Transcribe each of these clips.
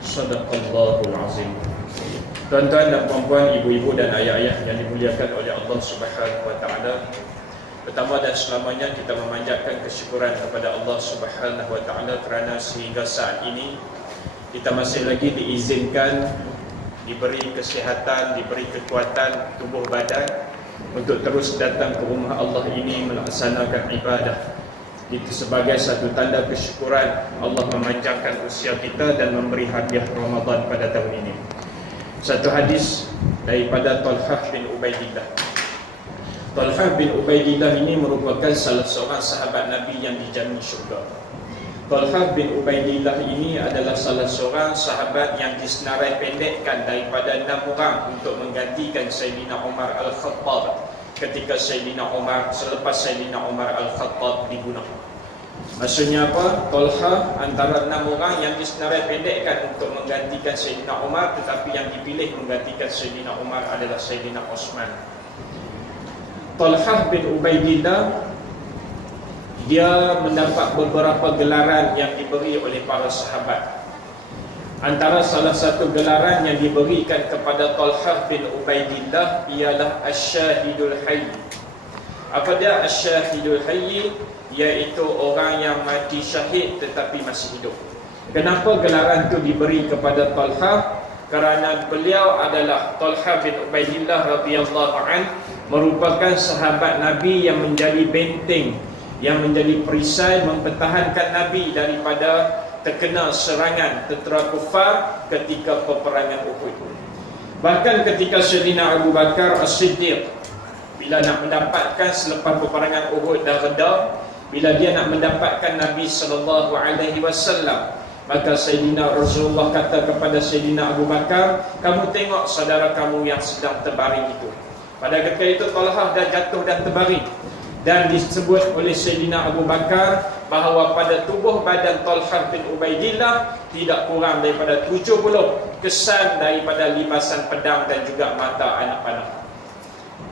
Sadaqallahul azim. Tuan-tuan dan puan-puan, ibu-ibu dan ayah-ayah yang dimuliakan oleh Allah Subhanahu wa taala. Pertama dan selamanya kita memanjatkan kesyukuran kepada Allah Subhanahu wa taala kerana sehingga saat ini kita masih lagi diizinkan, diberi kesihatan, diberi kekuatan tubuh badan untuk terus datang ke rumah Allah ini melaksanakan ibadah. Itu sebagai satu tanda kesyukuran Allah memanjangkan usia kita dan memberi hadiah Ramadan pada tahun ini. Satu hadis daripada Talhah bin Ubaidillah. Talhah bin Ubaidillah ini merupakan salah seorang sahabat Nabi yang dijamin syurga. Talhah bin Ubaidillah ini adalah salah seorang sahabat yang disenarai pendekkan daripada 6 orang untuk menggantikan Sayyidina Umar Al-Khattab ketika selepas Sayyidina Umar Al-Khattab dibunuh. Maksudnya apa? Talhah antara 6 orang yang disenarai pendekkan untuk menggantikan Sayyidina Umar, tetapi yang dipilih menggantikan Sayyidina Umar adalah Sayyidina Osman. Talhah bin Ubaidillah dia mendapat beberapa gelaran yang diberi oleh para sahabat. Antara salah satu gelaran yang diberikan kepada Talhah bin Ubaidillah ialah Asy-Syahidul Hayy. Apa dia Asy-Syahidul Hayy? Iaitu orang yang mati syahid tetapi masih hidup. Kenapa gelaran itu diberi kepada Talhah? Kerana beliau adalah Talhah bin Ubaidillah radhiyallahu an, merupakan sahabat Nabi yang menjadi benteng, yang menjadi perisai mempertahankan Nabi daripada terkena serangan tentera kufar ketika peperangan Uhud. Bahkan ketika Sayyidina Abu Bakar As-Siddiq, bila nak mendapatkan selepas peperangan Uhud dah reda, bila dia nak mendapatkan Nabi SAW, maka Sayyidina Rasulullah kata kepada Sayyidina Abu Bakar, kamu tengok saudara kamu yang sedang terbaring itu. Pada ketika itu Talhah dah jatuh dan terbaring. Dan disebut oleh Sayyidina Abu Bakar bahawa pada tubuh badan Talhah bin Ubaidillah tidak kurang daripada 70 kesan daripada libasan pedang dan juga mata anak panah.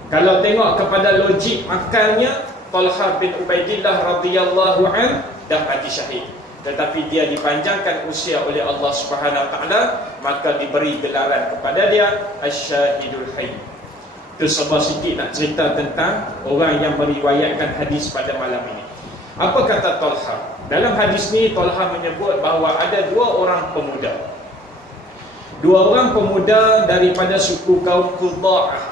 Kalau tengok kepada logik akalnya, Talhah bin Ubaidillah radhiyallahu an dah mati syahid, tetapi dia dipanjangkan usia oleh Allah Subhanahu wa taala, maka diberi gelaran kepada dia Asy-Syahidul Hayy. Itu sebuah sikit nak cerita tentang orang yang meriwayatkan hadis pada malam ini. Apa kata Talhah? Dalam hadis ni Talhah menyebut bahawa ada 2 orang pemuda. 2 orang pemuda daripada suku kaum Qudha'ah.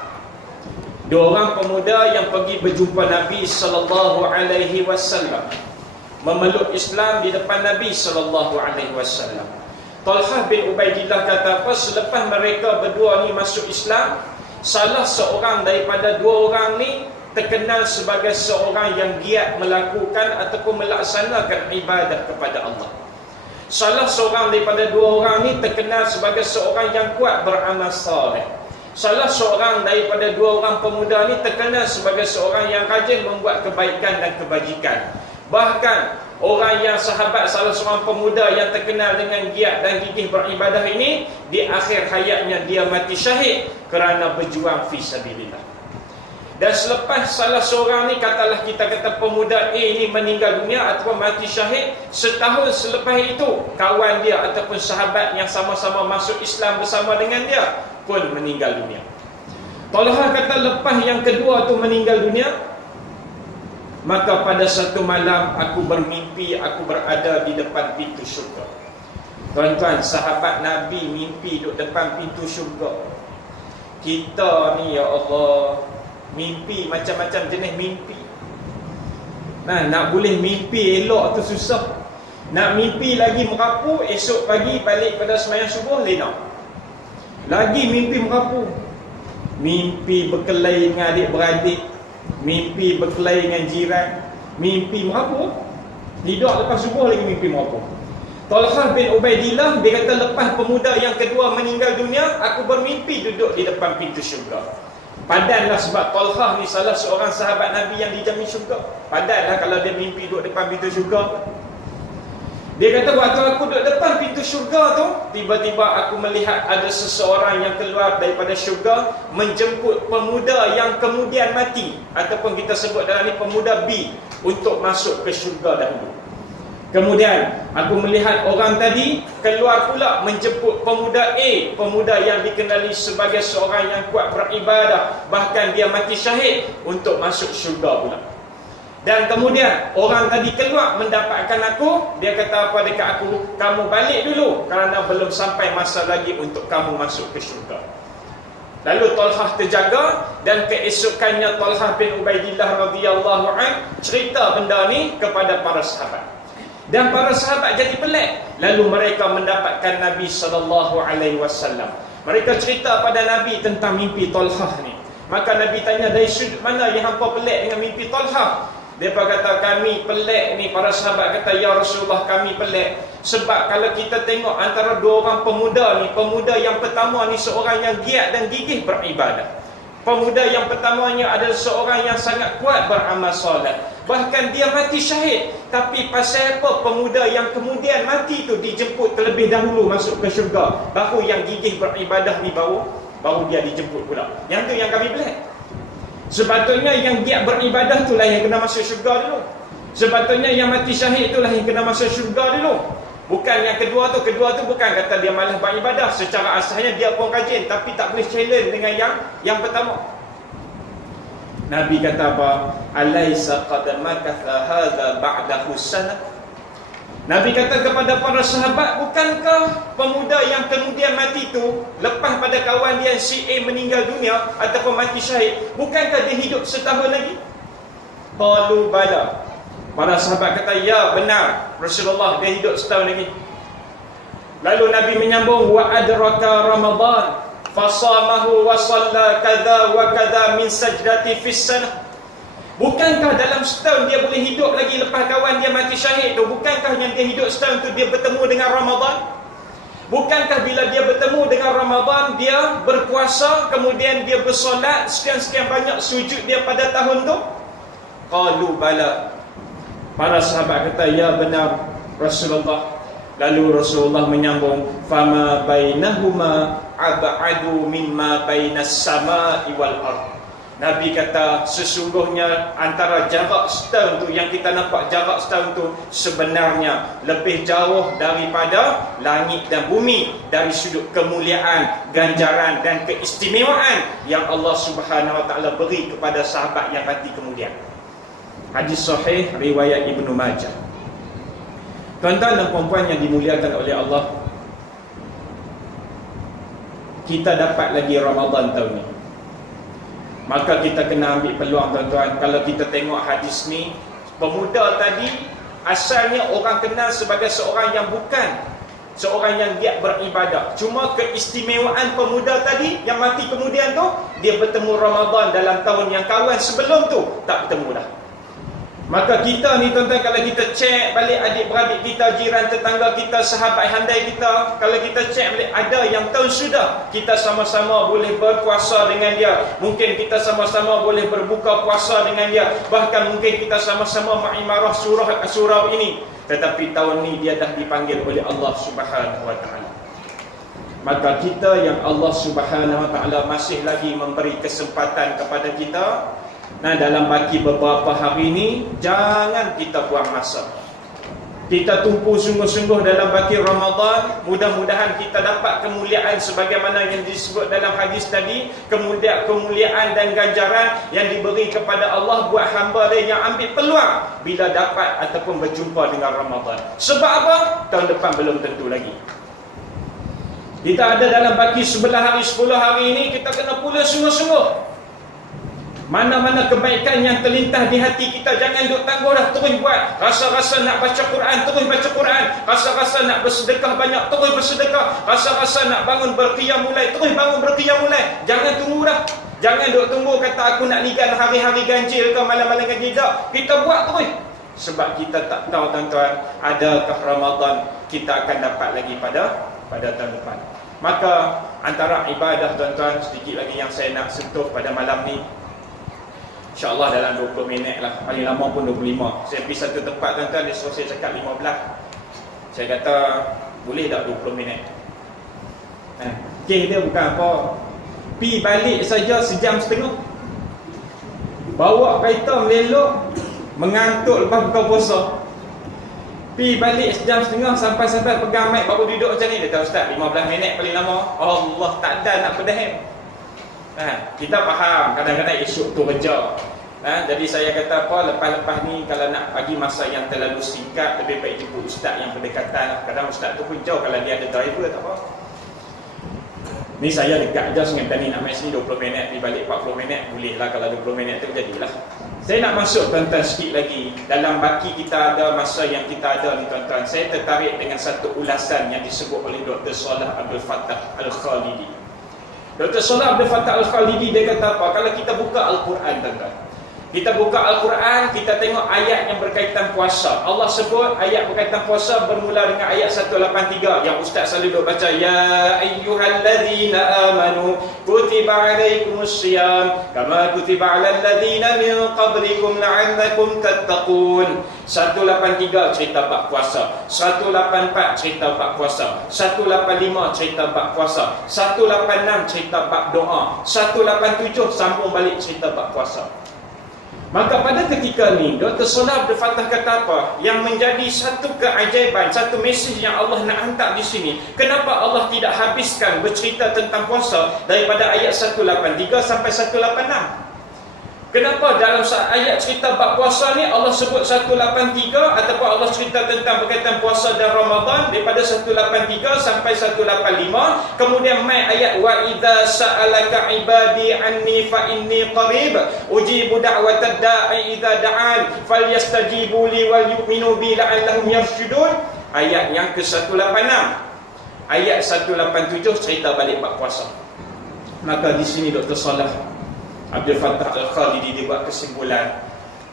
2 orang pemuda yang pergi berjumpa Nabi sallallahu alaihi wasallam, memeluk Islam di depan Nabi sallallahu alaihi wasallam. Talhah bin Ubaidillah kata apa? Selepas mereka berdua ni masuk Islam, salah seorang daripada 2 orang ni terkenal sebagai seorang yang giat melakukan ataupun melaksanakan ibadah kepada Allah. Salah seorang daripada 2 orang ni terkenal sebagai seorang yang kuat beramal saleh. Salah seorang daripada 2 orang pemuda ni terkenal sebagai seorang yang rajin membuat kebaikan dan kebajikan. Bahkan orang yang sahabat salah seorang pemuda yang terkenal dengan giat dan gigih beribadah ini, di akhir hayatnya dia mati syahid kerana berjuang fi sabilillah. Dan selepas salah seorang ni, katalah kita kata pemuda A ini meninggal dunia ataupun mati syahid, setahun selepas itu kawan dia ataupun sahabat yang sama-sama masuk Islam bersama dengan dia pun meninggal dunia. Talhah kata lepas yang kedua tu meninggal dunia, maka pada satu malam aku bermimpi aku berada di depan pintu syurga. Tuan-tuan, sahabat Nabi mimpi duduk depan pintu syurga. Kita ni ya Allah, mimpi macam-macam jenis mimpi. Nah, nak boleh mimpi elok tu susah. Nak mimpi lagi merapu, esok pagi balik pada sembahyang subuh lena. Lagi mimpi merapu. Mimpi berkelahi dengan adik-beradik, mimpi berkelahi dengan jiran, mimpi merapu. Tidak lepas subuh lagi mimpi merapu. Talhah bin Ubaidillah dia kata lepas pemuda yang kedua meninggal dunia, aku bermimpi duduk di depan pintu syurga. Padanlah sebab Talhah ni salah seorang sahabat Nabi yang dijamin syurga. Padanlah kalau dia mimpi duduk depan pintu syurga. Dia kata waktu aku duduk depan pintu syurga tu, tiba-tiba aku melihat ada seseorang yang keluar daripada syurga menjemput pemuda yang kemudian mati, ataupun kita sebut dalam ni pemuda B, untuk masuk ke syurga dahulu. Kemudian aku melihat orang tadi keluar pula menjemput pemuda A, pemuda yang dikenali sebagai seorang yang kuat beribadah, bahkan dia mati syahid untuk masuk syurga pula. Dan kemudian orang tadi keluar mendapatkan aku, dia kata apa dekat aku, kamu balik dulu kerana belum sampai masa lagi untuk kamu masuk ke syurga. Lalu Talhah terjaga, dan keesokannya Talhah bin Ubaidillah radhiyallahu an cerita benda ni kepada para sahabat. Dan para sahabat jadi pelik. Lalu mereka mendapatkan Nabi SAW. Mereka cerita pada Nabi tentang mimpi Talhah ni. Maka Nabi tanya, dari sudut mana yang hampa pelik dengan mimpi Talhah? Mereka kata, kami pelik ni. Para sahabat kata, ya Rasulullah, kami pelik. Sebab kalau kita tengok antara dua orang pemuda ni, pemuda yang pertama ni seorang yang giat dan gigih beribadah. Pemuda yang pertamanya adalah seorang yang sangat kuat beramal solat. Bahkan dia mati syahid. Tapi pasal apa pemuda yang kemudian mati tu dijemput terlebih dahulu masuk ke syurga, baru yang gigih beribadah ni baru dia dijemput pula. Yang tu yang kami belah. Sepatutnya yang giat beribadah itulah yang kena masuk syurga dulu. Sepatutnya yang mati syahid itulah yang kena masuk syurga dulu. Bukan yang kedua tu bukan kata dia malas beribadah. Secara asalnya dia pun rajin, tapi tak boleh challenge dengan yang pertama. Nabi kata apa? Alaysa qad makatha hadha ba'dahu sanah. Nabi kata kepada para sahabat, bukankah pemuda yang kemudian mati tu lepas pada kawan dia si A meninggal dunia ataupun mati syahid, bukankah dia hidup setahun lagi? Qalu bala. Para sahabat kata, ya benar Rasulullah, dia hidup setahun lagi. Lalu Nabi menyambung, wa adraka Ramadan fasamahu wa salla kadha wa kadha min sajdati fis sanah. Bukankah dalam setahun dia boleh hidup lagi lepas kawan dia mati syahid tu? Bukankah yang dia hidup setahun tu dia bertemu dengan Ramadan? Bukankah bila dia bertemu dengan Ramadan dia berpuasa, kemudian dia bersolat sekian-sekian banyak sujud dia pada tahun tu? Qalu bala. Para sahabat kata, ya benar Rasulullah. Lalu Rasulullah menyambung, fama bainahuma ab'adu mimma bainas sama'i wal ardh. Nabi kata, sesungguhnya antara jarak setahun tu, yang kita nampak jarak setahun tu, sebenarnya lebih jauh daripada langit dan bumi, dari sudut kemuliaan, ganjaran dan keistimewaan yang Allah Subhanahu Wa Taala beri kepada sahabat yang mati kemudian. Hadis sahih riwayat Ibnu Majah. Tuan-tuan dan puan-puan yang dimuliakan oleh Allah, kita dapat lagi Ramadan tahun ni. Maka kita kena ambil peluang, tuan-tuan. Kalau kita tengok hadis ni, pemuda tadi asalnya orang kenal sebagai seorang yang bukan seorang yang giat beribadah. Cuma keistimewaan pemuda tadi yang mati kemudian tu, dia bertemu Ramadan dalam tahun yang kawan sebelum tu tak bertemu dah. Maka kita ni, tuan-tuan, kalau kita cek balik adik-beradik kita, jiran tetangga kita, sahabat handai kita, kalau kita cek balik, ada yang tahun sudah kita sama-sama boleh berpuasa dengan dia. Mungkin kita sama-sama boleh berbuka puasa dengan dia. Bahkan mungkin kita sama-sama mengimarah surau ini. Tetapi tahun ni dia dah dipanggil oleh Allah Subhanahu Wa Taala. Maka kita yang Allah Subhanahu Wa Taala masih lagi memberi kesempatan kepada kita, nah, dalam baki beberapa hari ini, jangan kita buang masa. Kita tumpu sungguh-sungguh dalam baki Ramadan. Mudah-mudahan kita dapat kemuliaan sebagaimana yang disebut dalam hadis tadi, kemuliaan dan ganjaran yang diberi kepada Allah buat hamba dia yang ambil peluang bila dapat ataupun berjumpa dengan Ramadan. Sebab apa? Tahun depan belum tentu lagi. Kita ada dalam baki 11 hari, 10 hari ini, kita kena pula sungguh-sungguh. Mana-mana kebaikan yang terlintas di hati kita, jangan duk tangguh dah, terus buat. Rasa-rasa nak baca Quran, terus baca Quran. Rasa-rasa nak bersedekah banyak, terus bersedekah. Rasa-rasa nak bangun berqiyam mulai, terus bangun berqiyam mulai. Jangan tunggu dah. Jangan duk tunggu kata aku nak ligan hari-hari ganjil ke malam-malam ganjil. Kita buat terus. Sebab kita tak tahu, tuan-tuan, adakah Ramadan kita akan dapat lagi pada tahun depan. Maka antara ibadah, tuan-tuan, sedikit lagi yang saya nak sentuh pada malam ni, InsyaAllah dalam 20 minit lah. Paling lama pun 25. Saya pergi satu tempat, tuan-tuan, dia suruh saya cakap 15. Saya kata, boleh tak 20 minit? Dia bukan apa, pi balik saja sejam setengah. Bawa kereta melelok, mengantuk lepas buka puasa. Pi balik sejam setengah sampai pegang mic baru duduk macam ni. Dia kata, Ustaz 15 minit paling lama. Allah tak ada nak pedahem. Kita faham kadang-kadang isu tu kerja. Jadi saya kata apa, lepas-lepas ni kalau nak bagi masa yang terlalu singkat, lebih baik jemput ustaz yang berdekatan. Kadang ustaz tu pun jauh, kalau dia ada driver tak apa. Ni saya dekat je dengan tadi nak main sini 20 minit, pergi balik 40 minit, boleh lah kalau 20 minit tu jadilah. Saya nak masuk tuan-tuan sikit lagi. Dalam baki kita ada masa yang kita ada ni tuan-tuan. Saya tertarik dengan satu ulasan yang disebut oleh Dr. Salah Abdul Fattah Al-Khalidi. Dr. Salah Abdul Fattah Al-Khalidi dia kata apa? Kalau kita buka Al-Quran tuan-tuan, kita buka Al-Quran, kita tengok ayat yang berkaitan puasa. Allah sebut ayat berkaitan puasa bermula dengan ayat 183 yang ustaz selalu duk baca, ya ayyuhallazina amanu kutiba alaikumusiyam kama kutiba alal ladzina min qablikum la'allakum tattaqun. 183 cerita bab puasa, 184 cerita bab puasa, 185 cerita bab puasa, 186 cerita bab doa, 187 sambung balik cerita bab puasa. Maka pada ketika ni Dr. Salah Abdul Fattah kata apa? Yang menjadi satu keajaiban, satu mesej yang Allah nak hantar di sini. Kenapa Allah tidak habiskan bercerita tentang puasa daripada ayat 183 sampai 186? Kenapa dalam ayat cerita bab puasa ni Allah sebut 183 ataupun Allah cerita tentang berkaitan puasa dan Ramadan daripada 183 sampai 185, kemudian mai ayat wa idza sa'alaka ibadi anni fa inni qarib ujibu da'watad da'i idza da'an falyastajibu li wal yu'minu bi la'allahum yarshudun. Ayat yang ke-186. Ayat 187 cerita balik bab puasa. Maka di sini Dr. Salah Abdul Fattah Al-Khalidi dibuat kesimpulan,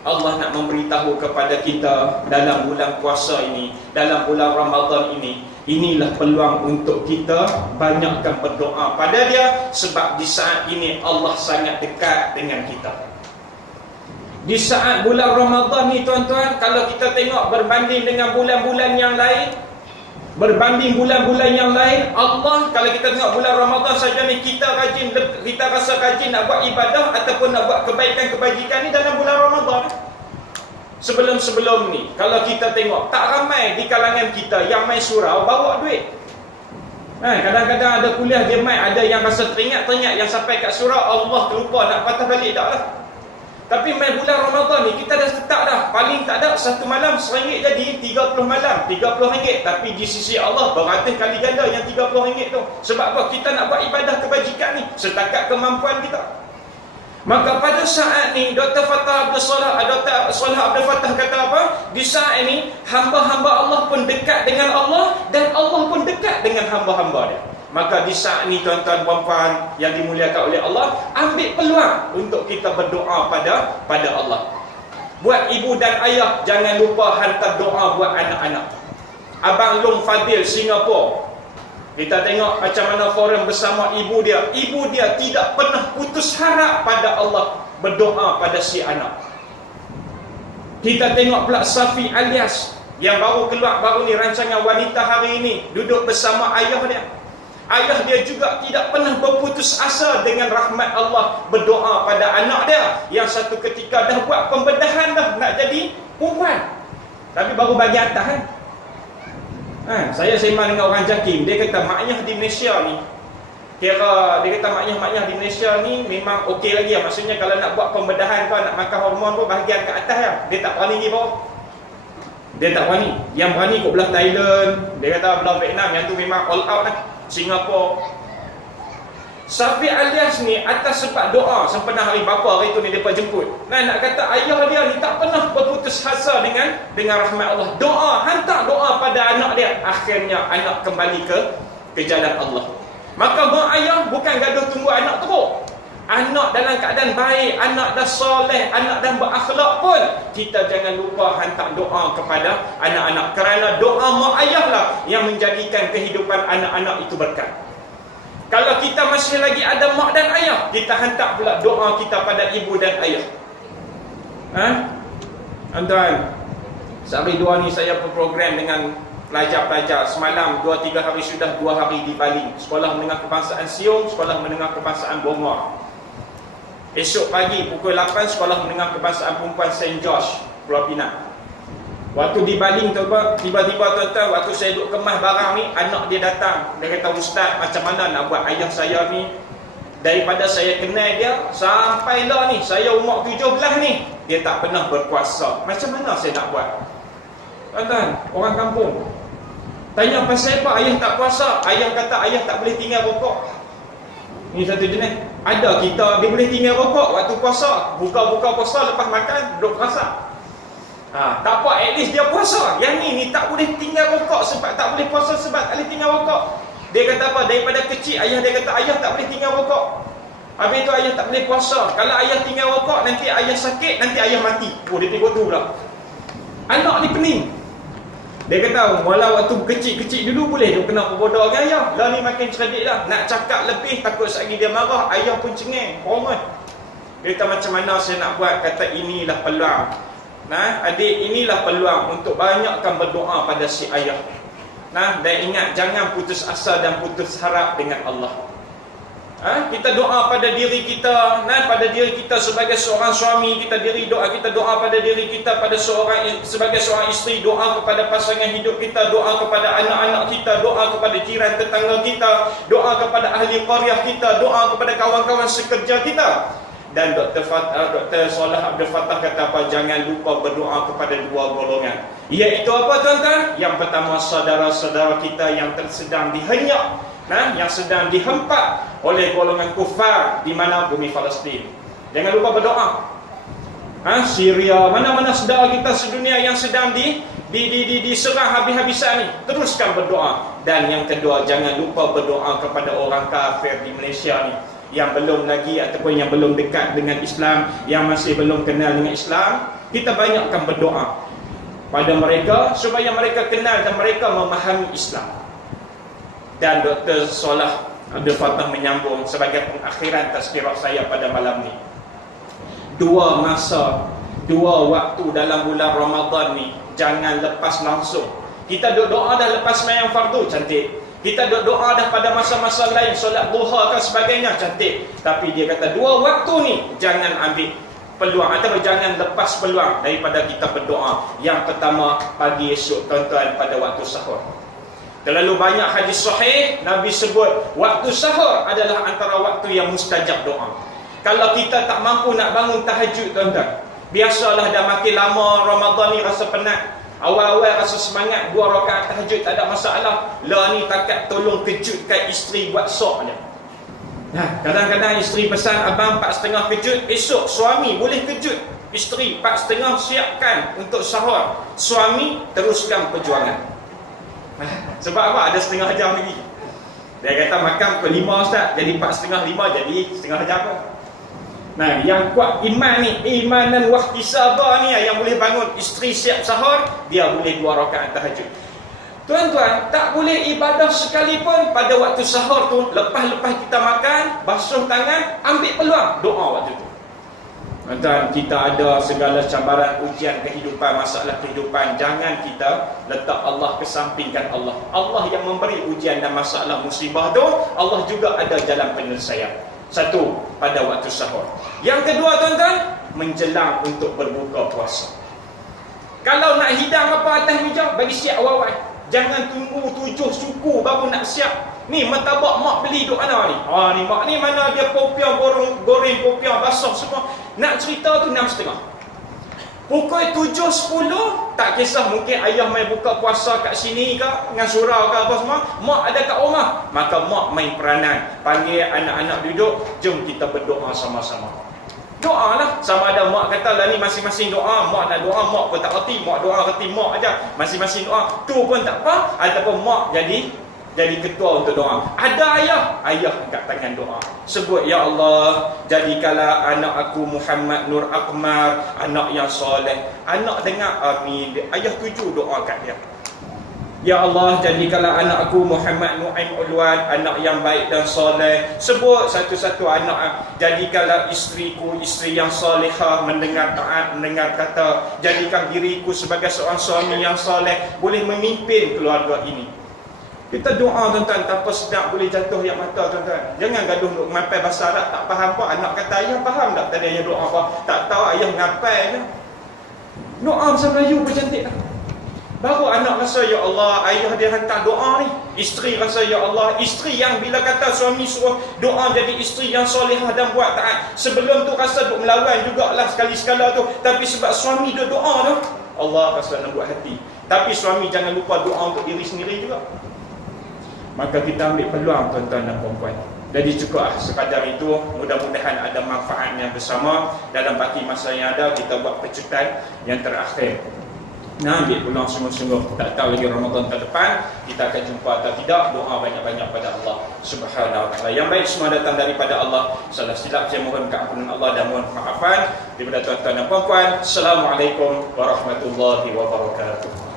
Allah nak memberitahu kepada kita dalam bulan puasa ini, dalam bulan Ramadan ini, inilah peluang untuk kita banyakkan berdoa pada dia, sebab di saat ini Allah sangat dekat dengan kita. Di saat bulan Ramadan ni tuan-tuan, kalau kita tengok berbanding dengan bulan-bulan yang lain, berbanding bulan-bulan yang lain, Allah, kalau kita tengok bulan Ramadan saja ni, kita rasa rajin nak buat ibadah ataupun nak buat kebaikan-kebajikan ni dalam bulan Ramadan. Sebelum-sebelum ni, kalau kita tengok, tak ramai di kalangan kita yang main surau bawa duit. Kadang-kadang ada kuliah dia main, ada yang rasa teringat yang sampai kat surau Allah terlupa nak patah balik, tak lah. Tapi main bulan Ramadan ni kita dah tetap dah, paling tak ada satu malam RM1 jadi 30 malam RM30. Tapi di sisi Allah beratus kali ganda yang RM30 tu. Sebab apa? Kita nak buat ibadah kebajikan ni setakat kemampuan kita. Maka pada saat ni Dr. Salah Abdul Fattah kata apa? Di saat ini hamba-hamba Allah pun dekat dengan Allah dan Allah pun dekat dengan hamba-hamba dia. Maka di saat ni tuan-tuan puan-puan yang dimuliakan oleh Allah, ambil peluang untuk kita berdoa pada Allah. Buat ibu dan ayah, jangan lupa hantar doa buat anak-anak. Abang Long Fadil Singapura, kita tengok macam mana forum bersama ibu dia. Ibu dia tidak pernah putus harap pada Allah, berdoa pada si anak. Kita tengok pula Safi Alias yang baru keluar baru ni rancangan wanita hari ini, duduk bersama ayah dia. Ayah dia juga tidak pernah berputus asa dengan rahmat Allah, berdoa pada anak dia yang satu ketika dah buat pembedahan dah nak jadi perempuan, tapi baru bagi atas kan. Saya sembang dengan orang JAKIM, dia kata maknya di Malaysia ni, dia kata maknya di Malaysia ni memang okey lagi lah. Maksudnya kalau nak buat pembedahan kau nak makan hormon pun bahagian ke atas lah. Dia tak berani pergi bawah. Dia tak berani. Yang berani kot belah Thailand, dia kata belah Vietnam, yang tu memang all out lah. Singapura. Safi Alias ni atas sebab doa sempena hari bapa hari tu ni dia jemput. Nak kata ayah dia ni tak pernah berputus asa dengan rahmat Allah. Doa, hantar doa pada anak dia. Akhirnya anak kembali ke jalan Allah. Maka mak ayah bukan gaduh tunggu anak teruk. Anak dalam keadaan baik, anak dah soleh, anak dah berakhlak pun, kita jangan lupa hantar doa kepada anak-anak. Kerana doa mak ayah lah yang menjadikan kehidupan anak-anak itu berkat. Kalau kita masih lagi ada mak dan ayah, kita hantar pula doa kita pada ibu dan ayah. Tuan-tuan, sehari dua ni saya berprogram dengan pelajar-pelajar. Semalam 2-3 hari sudah 2 hari di Bali. Sekolah Menengah Kebangsaan Siung, Sekolah Menengah Kebangsaan Bongor. Esok pagi pukul 8 Sekolah Menengah Kebangsaan Perempuan St. George, Pulau Pinang. Waktu dibaling tu tiba-tiba tuan-tuan, waktu saya duduk kemas barang ni, anak dia datang. Dia kata, "Ustaz, macam mana nak buat ayah saya ni? Daripada saya kenal dia sampailah ni, saya umur 17 ni, dia tak pernah berpuasa. Macam mana saya nak buat?" Tuan-tuan, orang kampung tanya pasal apa ayah tak puasa. Ayah kata ayah tak boleh tinggal rokok. Ni satu jenis. Ada kita dia boleh tinggal rokok waktu puasa, buka-buka puasa, lepas makan duduk puasa. Tak apa, at least dia puasa. Yang ni tak boleh tinggal rokok sebab tak boleh puasa sebab tak boleh tinggal rokok. Dia kata apa? Daripada kecil ayah dia kata ayah tak boleh tinggal rokok. Habis tu ayah tak boleh puasa. Kalau ayah tinggal rokok, nanti ayah sakit, nanti ayah mati. Oh, dia tengok tu pula. Anak ni pening. Dia kata, walau waktu kecil-kecil dulu boleh dia kena berbodoh dengan ayah. Lah ni makin cerdik dah. Nak cakap lebih, takut sekali dia marah. Ayah pun cengeng, hormat. Dia kata, macam mana saya nak buat? Kata, inilah peluang. Adik, inilah peluang untuk banyakkan berdoa pada si ayah. Dan ingat, jangan putus asa dan putus harap dengan Allah. Kita doa pada diri kita, pada diri kita sebagai seorang suami, kita doa pada diri kita sebagai seorang isteri, doa kepada pasangan hidup kita, doa kepada anak-anak kita, doa kepada jiran tetangga kita, doa kepada ahli qaryah kita, doa kepada kawan-kawan sekerja kita. Dan Dr. Salah Abdul Fattah kata apa? Jangan lupa berdoa kepada dua golongan. Iaitu apa tuan-tuan? Yang pertama, saudara-saudara kita yang sedang dihenyak, yang sedang dihempak oleh golongan kufar di mana bumi Palestin. Jangan lupa berdoa. Syria, mana-mana saudara kita sedunia yang sedang diserang habis-habisan ni, teruskan berdoa. Dan yang kedua, jangan lupa berdoa kepada orang kafir di Malaysia ni, yang belum lagi ataupun yang belum dekat dengan Islam, yang masih belum kenal dengan Islam. Kita banyakkan berdoa pada mereka supaya mereka kenal dan mereka memahami Islam. Dan Dr. Salah Abdul Fattah menyambung sebagai pengakhiran tazkirah saya pada malam ni. Dua waktu dalam bulan Ramadan ni jangan lepas langsung. Kita doa dah lepas sembahyang fardu, cantik. Kita doa dah pada masa-masa lain, solat duha dan sebagainya, cantik. Tapi dia kata dua waktu ni jangan ambil peluang atau jangan lepas peluang daripada kita berdoa. Yang pertama, pagi esok tuan-tuan pada waktu sahur. Terlalu banyak hadis sahih Nabi sebut waktu sahur adalah antara waktu yang mustajab doa. Kalau kita tak mampu nak bangun tahajud tuan-tuan, biasalah dah makin lama Ramadan ni rasa penat, awal-awal rasa semangat 2 rakaat tahajud tak ada masalah. Lah ni takat tolong kejutkan isteri buat sok je. Kadang-kadang isteri pesan, abang 4.30 kejut, esok suami boleh kejut isteri 4.30 siapkan untuk sahur. Suami teruskan perjuangan. Sebab apa? Ada setengah jam lagi. Dia kata makan pukul 5 Ustaz, jadi 4.30, 5 jadi setengah jam pun. Yang kuat iman ni, iman dan wahtisabah ni yang boleh bangun isteri siap sahur, dia boleh 2 rakaat tahajud. Tuan-tuan, tak boleh ibadah sekalipun pada waktu sahur tu, lepas-lepas kita makan, basuh tangan, ambil peluang doa waktu tu. Tuan-tuan, kita ada segala cabaran, ujian kehidupan, masalah kehidupan. Jangan kita letak Allah, kesampingkan Allah. Allah yang memberi ujian dan masalah musibah tu, Allah juga ada jalan penyelesaian. Satu, pada waktu sahur. Yang kedua tuan-tuan, menjelang untuk berbuka puasa. Kalau nak hidang apa atas meja, bagi siap awal-awal. Jangan tunggu 7 suku baru nak siap. Ni martabak mak beli duk mana ni? Ni mak ni mana dia popiah goreng popiah basah semua. Nak cerita tu 6.30. Pukul 7.10 tak kisah, mungkin ayah main buka puasa kat sini ke dengan surau ke apa semua, mak ada kat rumah, maka mak main peranan, panggil anak-anak duduk, jom kita berdoa sama-sama. Doa lah, sama ada mak kata lah ni masing-masing doa, mak nak doa, mak pun tak reti, mak doa reti mak aja, masing-masing doa, tu pun tak apa, ataupun mak jadi ketua untuk doa. Ada ayah angkat tangan doa. Sebut, ya Allah, jadikanlah anak aku Muhammad Nur Akmal anak yang soleh. Anak dengar, amin. Ayah tuju doa kat dia. Ya Allah, jadikanlah anak aku Muhammad Nu'aim Ulwan anak yang baik dan soleh. Sebut satu-satu anak. Jadikanlah isteriku isteri yang solehah, mendengar taat, mendengar kata. Jadikan diriku sebagai seorang suami yang soleh, boleh memimpin keluarga ini. Kita doa tuan-tuan, tanpa sedap boleh jatuh yang mata tuan-tuan. Jangan gaduh duk ngapai bahasa Arab tak faham apa. Anak kata ayah faham tak tadi ayah doa apa? Tak tahu, ayah ngapai je. Doa bahasa Melayu pun cantik lah. Baru anak rasa, ya Allah, ayah dia hantar doa ni. Isteri rasa, ya Allah, isteri yang bila kata suami suruh doa jadi isteri yang solehah dan buat taat, sebelum tu rasa duk melawan jugalah sekali-sekala tu, tapi sebab suami dia doa tu, Allah rasa nak buat hati. Tapi suami jangan lupa doa untuk diri sendiri juga. Maka kita ambil peluang, tuan-tuan dan puan-puan. Jadi cukuplah sekadar itu. Mudah-mudahan ada manfaatnya bersama. Dalam baki masa yang ada, kita buat pecutan yang terakhir. Nah, ambil peluang sungguh-sungguh. Tak tahu lagi Ramadan ke depan kita akan jumpa atau tidak. Doa banyak-banyak pada Allah Subhanahu wa ta'ala. Yang baik semua datang daripada Allah. Salah silap saya mohon keampunan Allah dan mohon maafan daripada tuan-tuan dan puan-puan. Assalamualaikum warahmatullahi wabarakatuh.